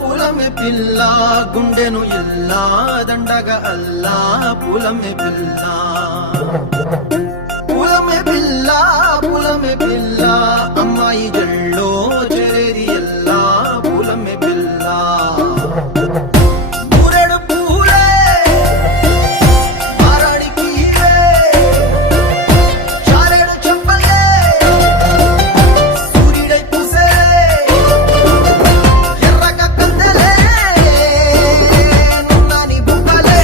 పూలమే పిల్ల గుండెను ఎల్లా దండగా అల్లా పూలమే పిల్ల అమ్మాయి జల్లో చేరేది ఎల్లా పూలమే పిల్ల మూరెడు పూలే మారాడికి చారెడు చెప్పలే సూర్యుడై పూసే ఎర్రగా కందలే నున్నాని బుక్కలే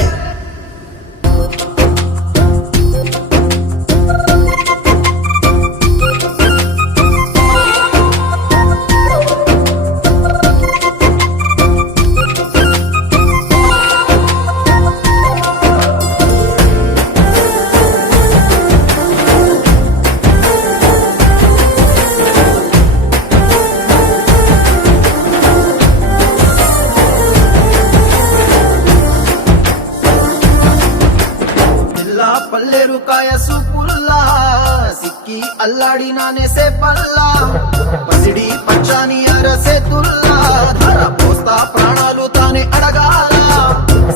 పల్లేరు కాయ సూపుల్లా సిక్కి అల్లాడి నానేసే పల్లా పసిడి పచ్చాని అరసే తుల్లా ధర పోస్తా ప్రాణాలు తానే అడగాల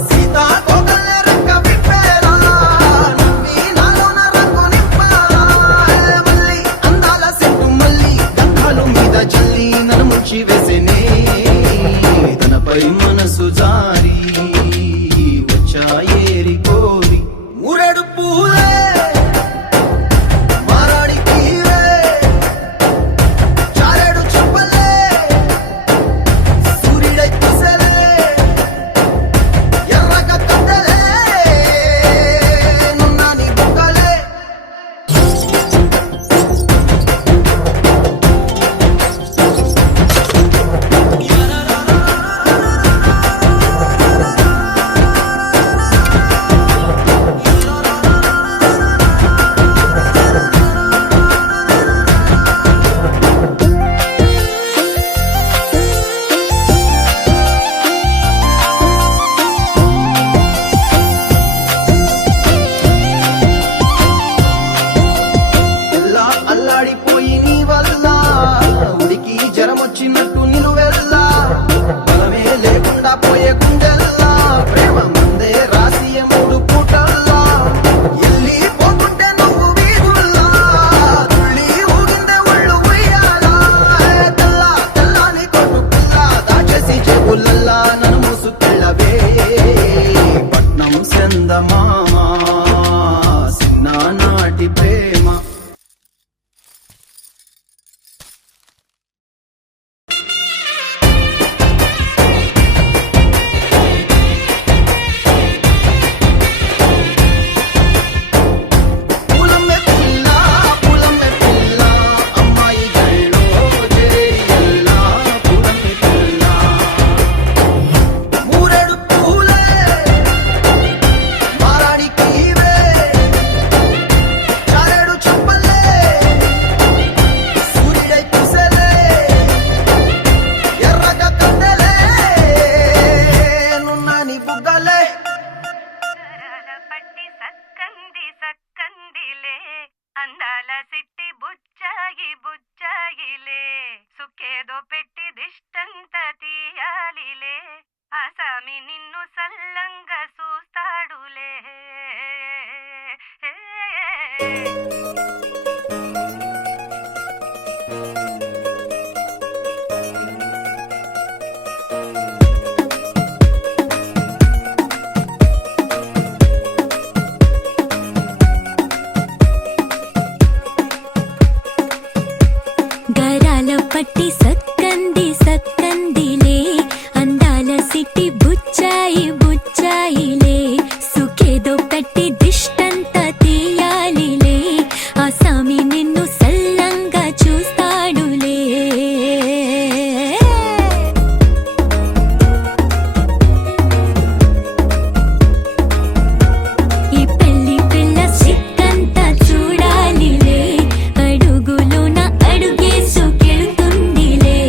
సీతా కోకల్లే రెక్క విప్పేలా నవ్వి నాలోన రంగు నింపాలా మళ్ళీ అందాల సెట్టు మళ్ళీ గంధాలు మీద జల్లి నన్ను ముంచి వేసేనే తనపై మనసు జారి వచ్చాయేరి కోరి మూరెడు పూలే మారాడికి చారెడు చెప్పలే సూర్యుడై పూసలే ఎర్రగా కందలే నున్నాని బుక్కలే అల్లాడిపోయి నీ వల్ల ఉడికి జరమొచ్చినట్టు నిలువెల్లా బలమే లేకుండా పోయే గుండెల్లా ప్రేమ ముందే రాసి మూడు పూటల్లా ఎల్లి పోతుంటే నువ్వు వీధుల్లా తుళ్ళి ఊగిందే ఒళ్ళు ఉయ్యాలా తెల్లని కొట్టు పిల్ల దాచేసి చెవులల్లా నన్ను మూసుకెళ్ళవే పట్నం చందమామా చిన్ననాటి ప్రేమ అందాల సిట్టి బుచ్చాయిలే సుఖేదో పెట్టి దిష్టంత తీయాలిలే ఆసామి నిన్ను సల్లంగా చూస్తాడులే పట్టి సక్కందిలే అందాల సిట్టి బుచ్చాయిలే సుఖేదో పెట్టి దిష్టంత తీయాలిలే ఆసామి నిన్ను సల్లంగా చూస్తాడులే ఈ పెళ్లి పిల్ల సిక్కంతా చూడాలిలే అడుగులోన అడుగేసుకెళుతుందిలే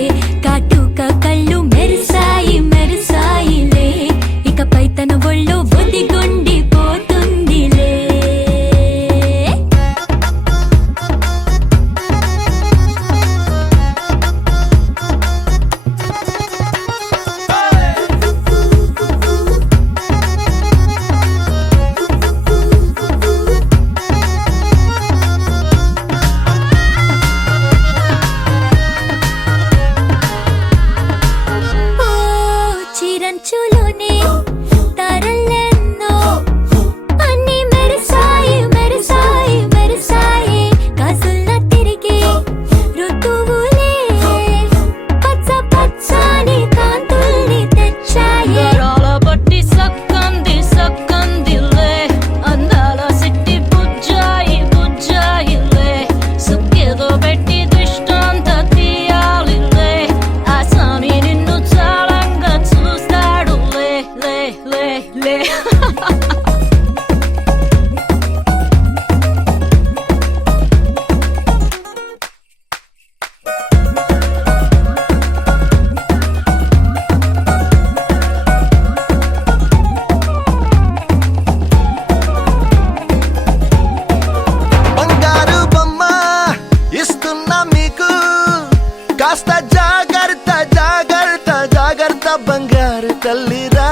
కాస్త జాగ్రత్త జాగ్రత్త జాగ్రత్త బంగారు తల్లిరా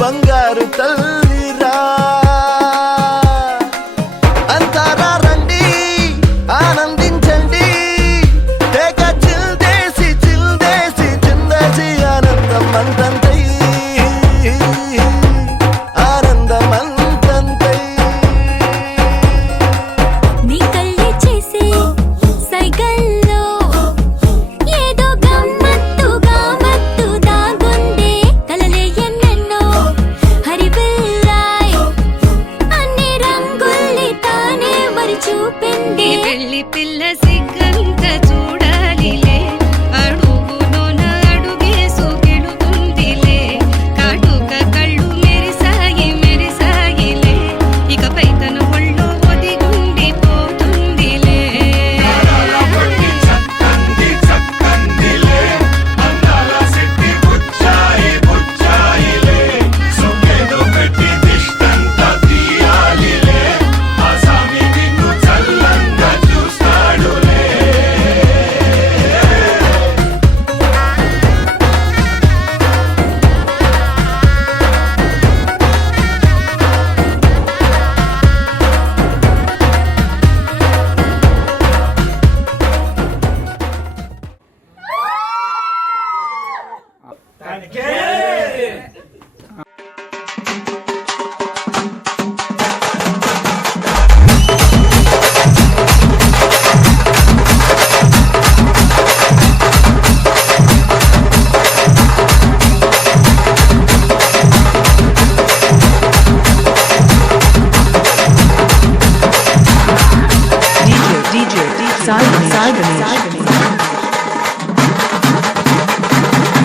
బంగారు తల్లిరా అంతారా రండి ఆనందించండి తేక చిల్దేసి చిందేసి ఆనందం అంతంతై ఆనందం అంతంతై నీ కళ్ళే చేసే సైగల్లో ఏదో గమ్మత్తుగా మత్తు దాగుందే కలలే ఎన్నెన్నో హరిబిల్లాయ్ అన్ని రంగుల్ని తానే మరి చూపింది పెళ్లి పిల్ల సిగ్గంత చూడాలిలే అడుగులోన అడుగేసు గెలుతుందిలే కాటుక కళ్ళు మెరిసాయిలే ఇకపై తన ఒళ్ళో ఒదిగుండిపోతుందిలే DJ Sai Ganesh. DJ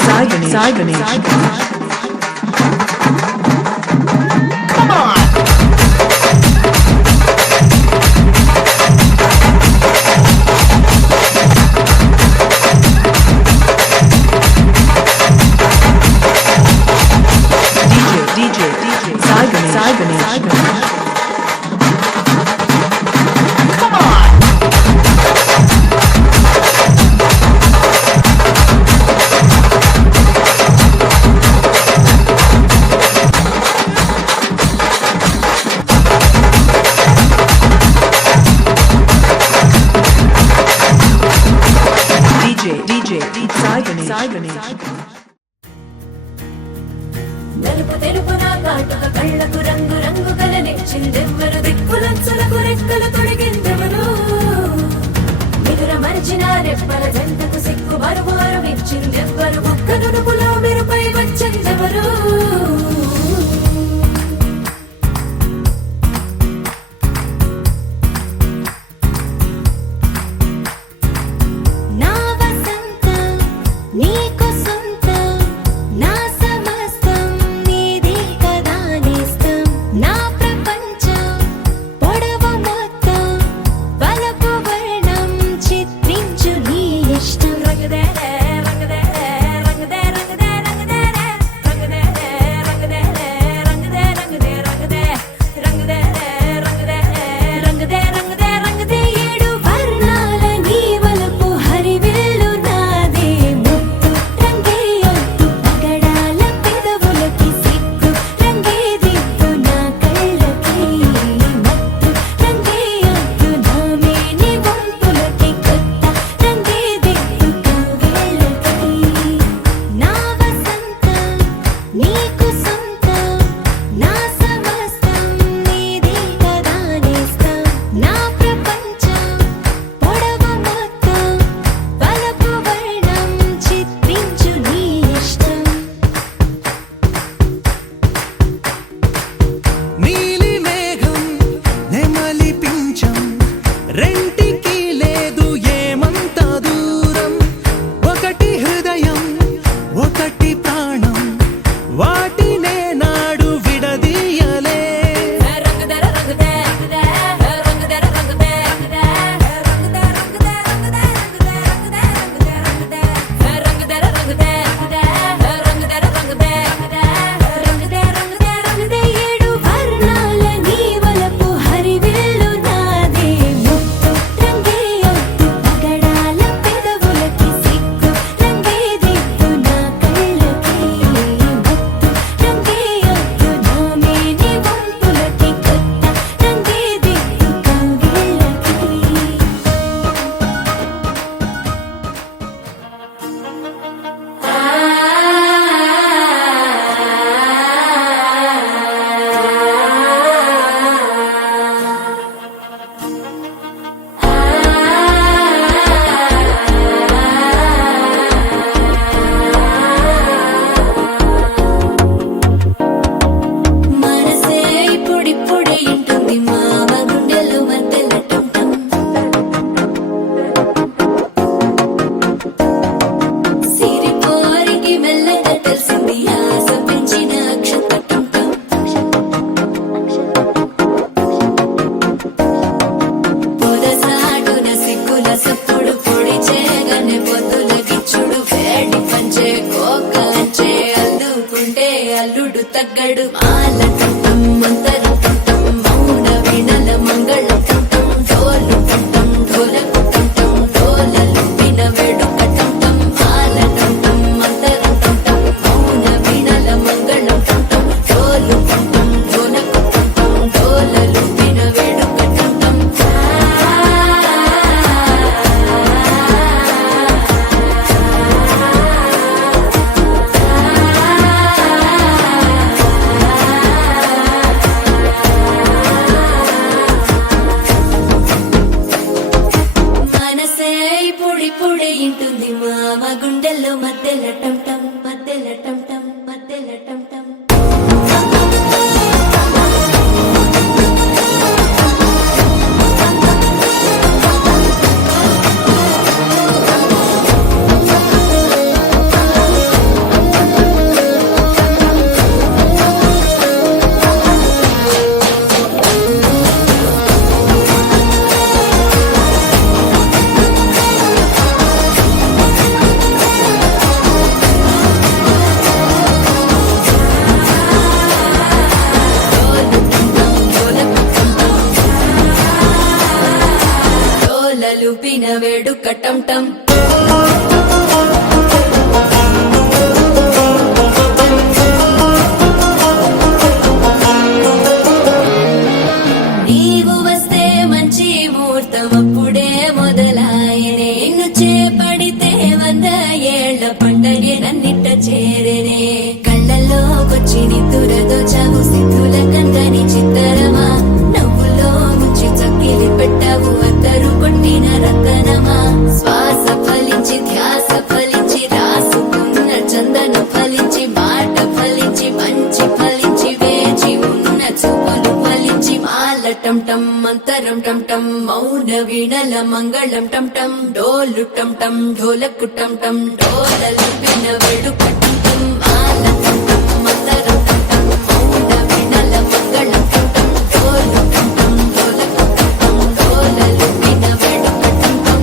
Sai Ganesh. Sai Ganesh. Sai Ganesh. నలుపు తెలుపున కాటుక కళ్ళకు రంగు రంగు కలనిచ్చిందెవ్వరు దిక్కులంచులకు రెక్కలు తొడిగిందెవరు నిదుర మరిచిన రెప్పల జంటకు సిగ్గు మరుమారు ఇచ్చిందెవ్వరు ఒక్క నునుపులో మెరుపై వచ్చిందెవరు నా వసంతం నీకు సొంతం నా సమస్తం నీదే కదా నేస్తం నా ప్రపంచం టం టం మంతరం టం టం మౌన వీణల మంగళం టం టం డోలు టం టం డోలకు టం టం డోలలు విన వేడుక టం టం మాల టం టం మంతరం టం టం మౌన వీణల మంగళం టం టం డోలు టం టం డోలకు టం టం డోలలు విన వేడుక టం టం మనసే పొడి పొడి ఇంటుంది మామ గుండెల్లో మధ్యల టం టం మధ్యల టం టం మధ్యల టం టం డోలలు పిన వేడుక టం టం నీవు వస్తే మంచి ముహూర్తం అప్పుడే మొదలాయనే నిన్ను చేపడితే 100 ఏళ్ల పండగే నన్నిట్ట చేరేనే కళ్ళల్లోకొచ్చి నిద్దురదోచావు సిద్ధుల కందని చిత్తరమా నవ్వులో ముంచి చక్కిలి పెట్టావు అద్దరు కొట్టిన రతనమా శ్వాస ఫలించి ధ్యాస ఫలించి రాసుకున్న చందన ఫలించి మాట ఫలించి మంచి ఫలించి వేచి ఉన్న చూపులు ఫలించి మాల టం టం మంతరం టం టం మౌన వీణల మంగళం టం టం డోలు టం టం ఢోలకు టం టం డోలలు విన వేడుక టం టం మాల టం టం మంతరం టం టం మౌన వీణల మంగళం టం టం డోలు టం టం ఢోలకు టం టం డోలలు విన వేడుక టం టం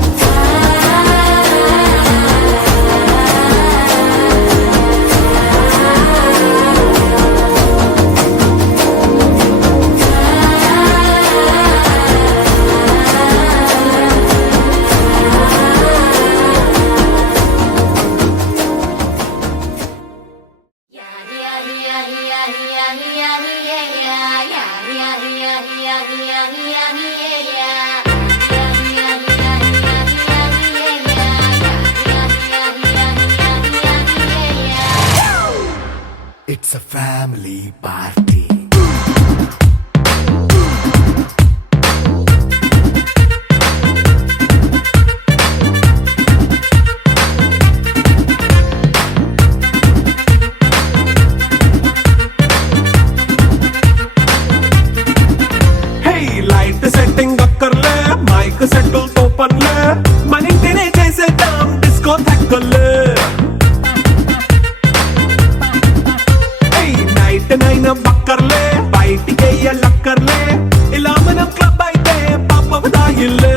It's a family party. Hey, light setting అక్కర్లే మైక్ సెట్టుల్ తో పర్లే మన ఇంటినే చేసేద్దాం డిస్కో థక్కర్లే నైట్ నైన్ బక్కర్లే బయటికి లక్కర్లే ఇలా మనం క్లబ్ అయితే పాపం దాయిల్లే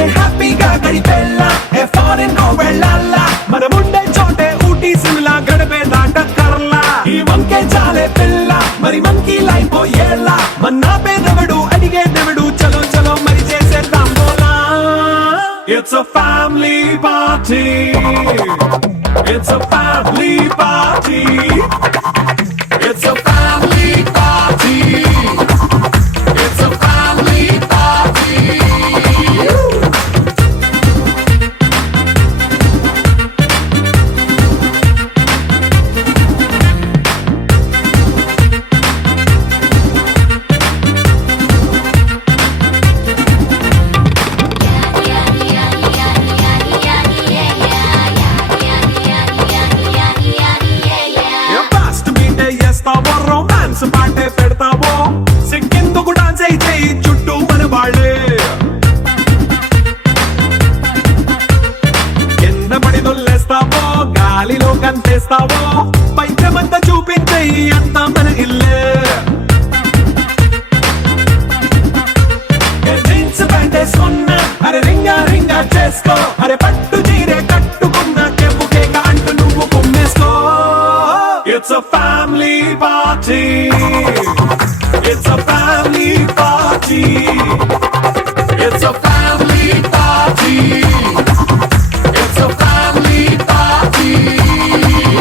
ఏ హ్యాపీగా గడిపెళ్ళ ఏ ఫారెన్ నో వెళ్ళాల మనం ఉండే చోటే ఊటీ సిమ్లా గడిపే దాటక్కర్లా ఈ వంకే చాలే పిల్ల మరి మంకీ లైఫ్ ఏళ్ళ మన్నా పేదవడు అడిగే దేవుడు చలో చలో మరి చేసేద్దాం బోలా It's a family party. It's a family party. It's a family party. It's a family party. Romance పాటే పెడతావో సిక్కెందుకు డాన్స్ అయితే చుట్టూ మన వాళ్ళే కింద పడి దొల్లేస్తావో గాలిలో కంతేస్తావో పైత్యమంతా చూపించే అంతా మన ఇల్లే జీన్స్ ప్యాంట్ వేసుకున్నా అరే రింగా రింగా చేసుకో అరే పట్టు చీరే కట్టుకున్నా చెప్పుకే అంటూ నువ్వు కుమ్మేసుకో It's a family party. It's a family party. It's a family party. It's a family party.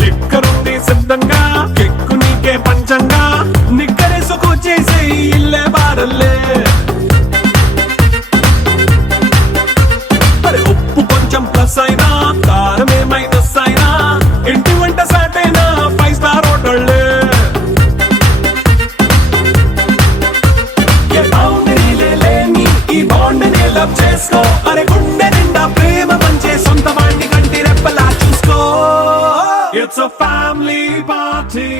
లిక్కరుంది సిద్ధంగా కెక్కు నీకే పంచంగా నిక్కరేసుకొచ్చేసే ఇల్లే బారల్లే మరి ఉప్పు కొంచెం ప్లస్ అయినా కారమే మైనస్ అయినా ఇంటి వంట సాటైనా 5 స్టార్ హోటళ్ళే ఏ బౌండరీలే లేని ఈ బాండ్ని లవ్ చేసుకో అరే గుండె నిండా ప్రేమ పంచే సొంత వాణ్ణి కంటి రెప్పలా చూసుకో It's a family party.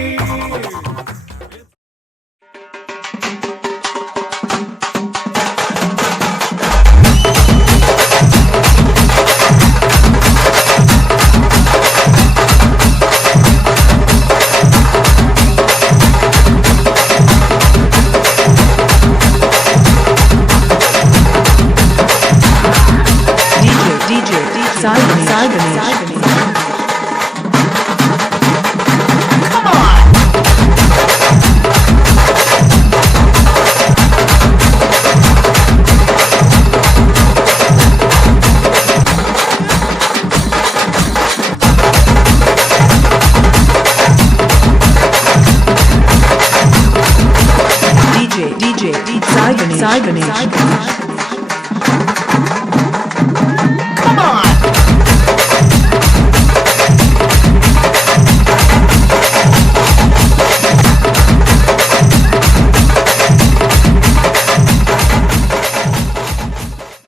DJ Sagani. DJ Sagani.